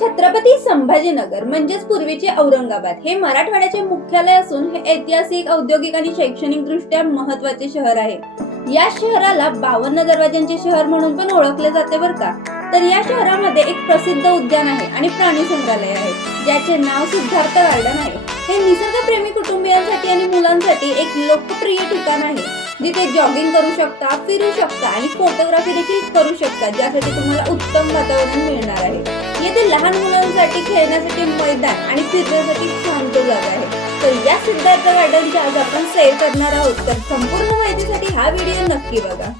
छत्रपती संभाजीनगर म्हणजेच पूर्वीचे औरंगाबाद हे मराठवाड्याचे मुख्यालय असून हे ऐतिहासिक, औद्योगिक आणि शैक्षणिक दृष्ट्या महत्त्वाचे शहर आहे। या शहराला 52 दरवाजांचे शहर म्हणून पण ओळखले जाते बरं का। तर या शहरामध्ये एक प्रसिद्ध उद्यान आहे आणि प्राणी संग्रहालय आहे, ज्याचे नाव सिद्धार्थ गार्डन आहे। हे निसर्गप्रेमी कुटुंबियांसाठी आणि मुलांसाठी एक लोकप्रिय ठिकाण आहे, जिथे जॉगिंग करू शकता, फिरू शकता आणि फोटोग्राफी देखील करू शकता, ज्यासाठी तुम्हाला उत्तम वातावरण मिळणार आहे। येथे लहान मुलांसाठी खेळण्यासाठी मैदान आणि फिरण्यासाठी शांत जागा आहे। तर या सिद्धार्थ गार्डनची आज आपण सैर करणार आहोत। तर संपूर्ण माहितीसाठी हा व्हिडिओ नक्की बघा।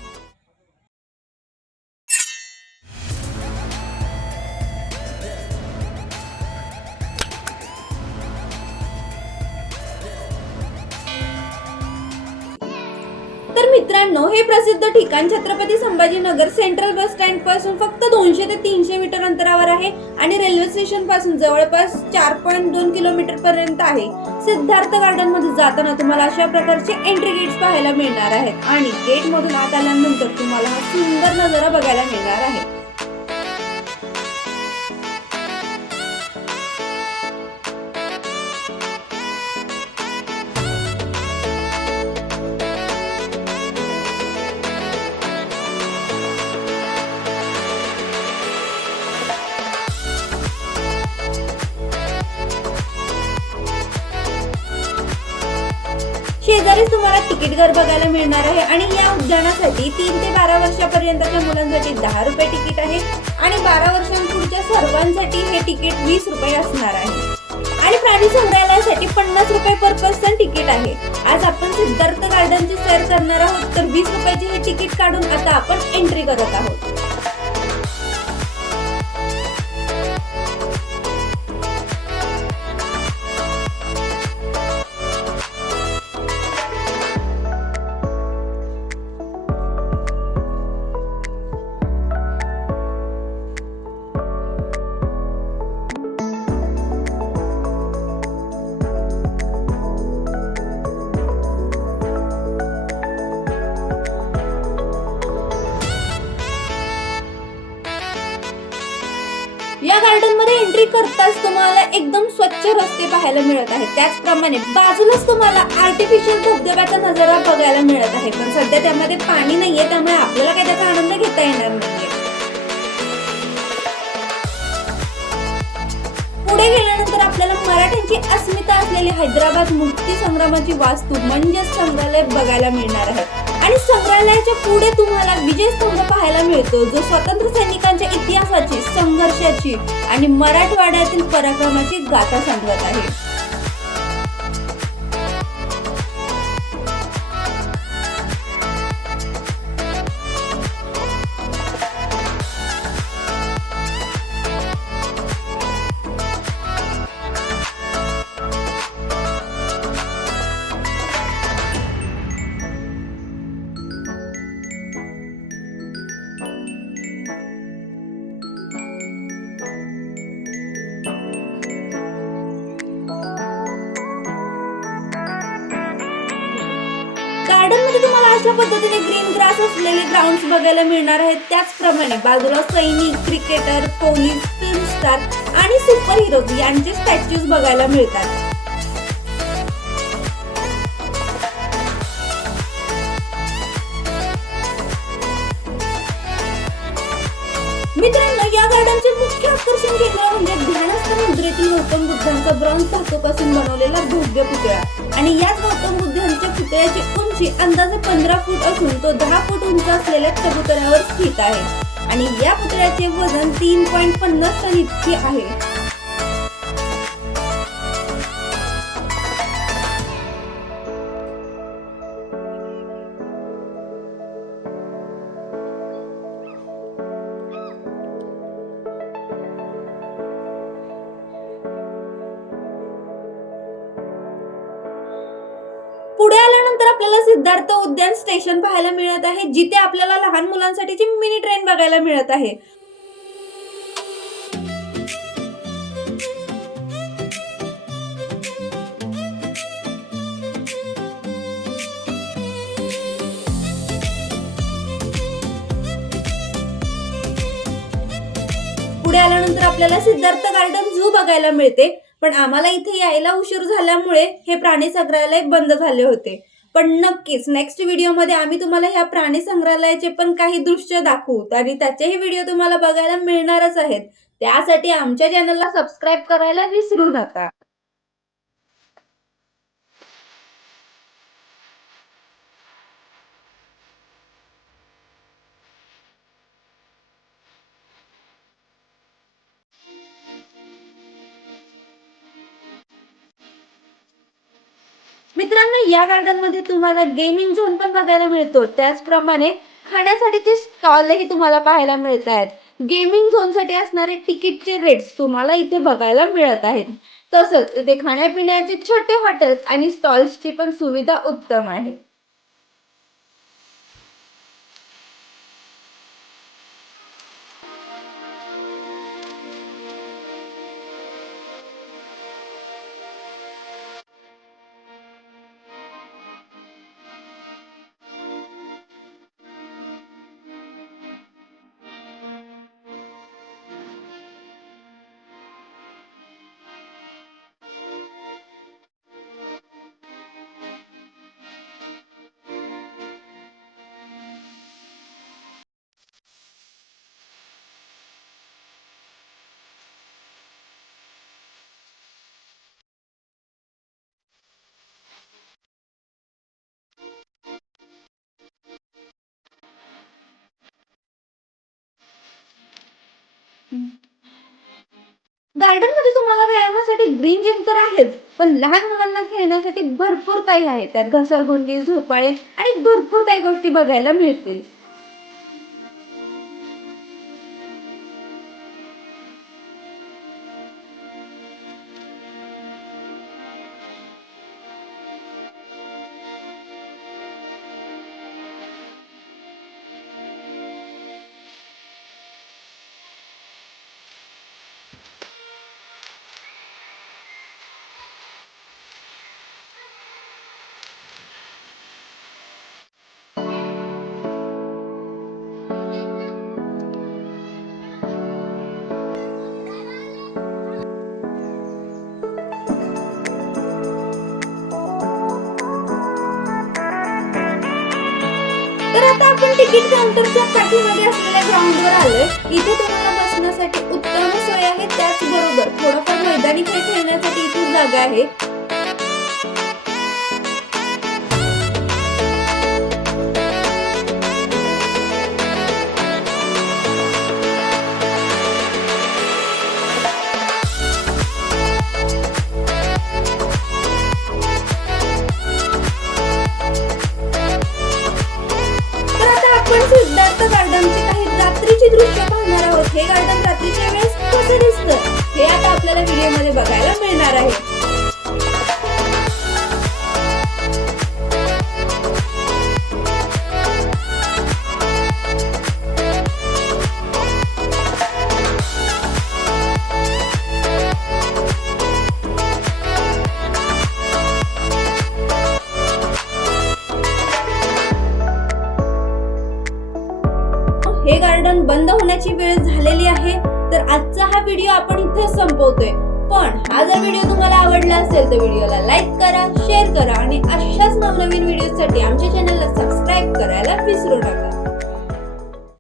तर मित्रांनो, हे प्रसिद्ध ठिकाण Chhatrapati Sambhajinagar central bus stand पासून फक्त 200 ते 300 मीटर अंतरावर आहे आणि रेल्वे स्टेशन पासून जवळपास 4.2 किलोमीटर पर्यंत आहे। सिद्धार्थ गार्डन मध्ये जाताना तुम्हाला अशा प्रकारचे एंट्री गेट्स पाहायला मिळणार आहेत आणि गेट मधून आत आल्यानंतर तुम्हाला हा सुंदर नजारा बघायला मिळणार आहे। शेजारीच तुम्हाला तिकीट घर बघायला मिळणार आहे आणि या उद्यानासाठी 3 ते 12 वर्षापर्यंतच्या मुलांसाठी 10 रुपये तिकीट आहे आणि 12 वर्षांपुढच्या सर्वांसाठी हे तिकीट 20 रुपये असणार आहे आणि प्राणी संग्रहालयासाठी 50 रुपये पर पर्सन तिकीट आहे। आज आपण सिद्धार्थ गार्डनची सैर करणार आहोत, तर 20 रुपयाचे हे तिकीट काढून आता आपण एंट्री करत आहोत। या गार्डन मध्ये एंट्री करताच तुम्हाला एकदम स्वच्छ रस्ते पाहायला मिळत आहेत। त्याचप्रमाणे बाजूलाच तुम्हाला आर्टिफिशियल धबधब्याचा नजारा बघायला मिळत आहे, पण सध्या त्यामध्ये पाणी नाहीये, त्यामुळे आपल्याला काही त्याचा आनंद घेता येणार नाहीये। पुढे गेल्यानंतर आपल्याला मराठ्यांची अस्मिता असलेली हैदराबाद मुक्ती संग्रामाची वास्तू म्हणजेच संग्रहालय बघायला मिळणार आहे आणि संग्रहालयाच्या पुढे तुम्हाला विजय स्तंभ पाहायला मिळतो, जो स्वातंत्र्य सैनिकांच्या इतिहासाची, संघर्षाची आणि मराठवाड्यातील पराक्रमाची गाथा सांगत आहे। गार्डन मध्ये तुम्हाला अशा पद्धतीने ग्रीन ग्रास असलेले ग्राउंड्स बघायला मिळणार आहेत। त्याचप्रमाणे बाजूला सैनिक, क्रिकेटर, पोलीस, फिल्म स्टार आणि सुपर हिरोज यांचे स्टॅच्यूज बघायला मिळतात। मित्रांनो, या गार्डनचे मुख्य आकर्षण केंद्र म्हणजे ध्यानस्थ मुद्रेतील गौतम बुद्धांचा ब्रॉन्झ धातूपासून बनवलेला भव्य पुतळा आणि याच गौतम बुद्धांच्या पुतळ्याची उंची अंदाजे 15 फूट असून तो 10 फूट उंच असलेल्या चबुतऱ्यावर स्थित आहे आणि या पुतळ्याचे वजन 3.50 टन इतके आहे। पुढे आल्यानंतर आपल्याला सिद्धार्थ उद्यान स्टेशन पाहायला मिळत आहे, जिथे आपल्याला लहान मुलांसाठीची मिनी ट्रेन बघायला मिळत आहे। पुढे आल्यानंतर आपल्याला सिद्धार्थ गार्डन झू बघायला मिळते, पण आम्हाला इथे यायला उशीर झाल्यामुळे हे प्राणी संग्रहालय बंद झाले होते. पण नक्कीच नेक्स्ट व्हिडिओमध्ये आम्ही तुम्हाला ह्या प्राणी संग्रहालयाचे पण काही दृश्य दाखवू आणि त्याचेही व्हिडिओ तुम्हाला बघायला मिळणारच आहेत. त्यासाठी आमच्या चॅनलला सबस्क्राईब करायला विसरू नका. मित्रांनो, या गार्डन मध्ये तुम्हाला गेमिंग झोन पण बघायला मिळतो. त्याचप्रमाणे खाण्यासाठीचे स्टॉलही तुम्हाला पाहायला मिळत आहेत. गेमिंग झोन साठी असणारे तिकीटचे रेट्स तुम्हाला इथे बघायला मिळत आहेत. तसंच इथे खाण्यापिण्याचे छोटे हॉटेल्स आणि स्टॉल्सची पण सुविधा उत्तम आहे. गार्डन मध्ये तुम्हाला व्यायामासाठी ग्रीन जिम तर आहेच, पण लहान मुलांना खेळण्यासाठी भरपूर काही आहे. त्यात घसरगुंडी, झोपाळे आणि भरपूर काही गोष्टी बघायला मिळतील. तर आता आपण तिकीट काउंटरच्या पाठीमागे असलेल्या ग्राउंडवर आलोय. इथे तुम्हाला बसण्यासाठी उत्तम सोय आहे. त्याचबरोबर थोडंफार मैदानी खेळ खेळण्यासाठी इथे जागा आहे. आपण सिद्धार्थ गार्डनचे काही रात्रीची दृश्य पाहणार आहोत. हे गार्डन रात्रीच्या वेळेस कसं दिसतं हे आता आपल्याला व्हिडिओमध्ये बघायला मिळणार आहे. हे गार्डन बंद होण्याची वेळ झालेली आहे. तर आजचा हा व्हिडिओ आपण इथे संपवतोय. पण हा जर व्हिडिओ तुम्हाला आवडला असेल तर व्हिडिओला लाईक करा, शेअर करा आणि अशाच नवनवीन व्हिडिओसाठी आमच्या चॅनलला सबस्क्राईब करायला विसरू नका.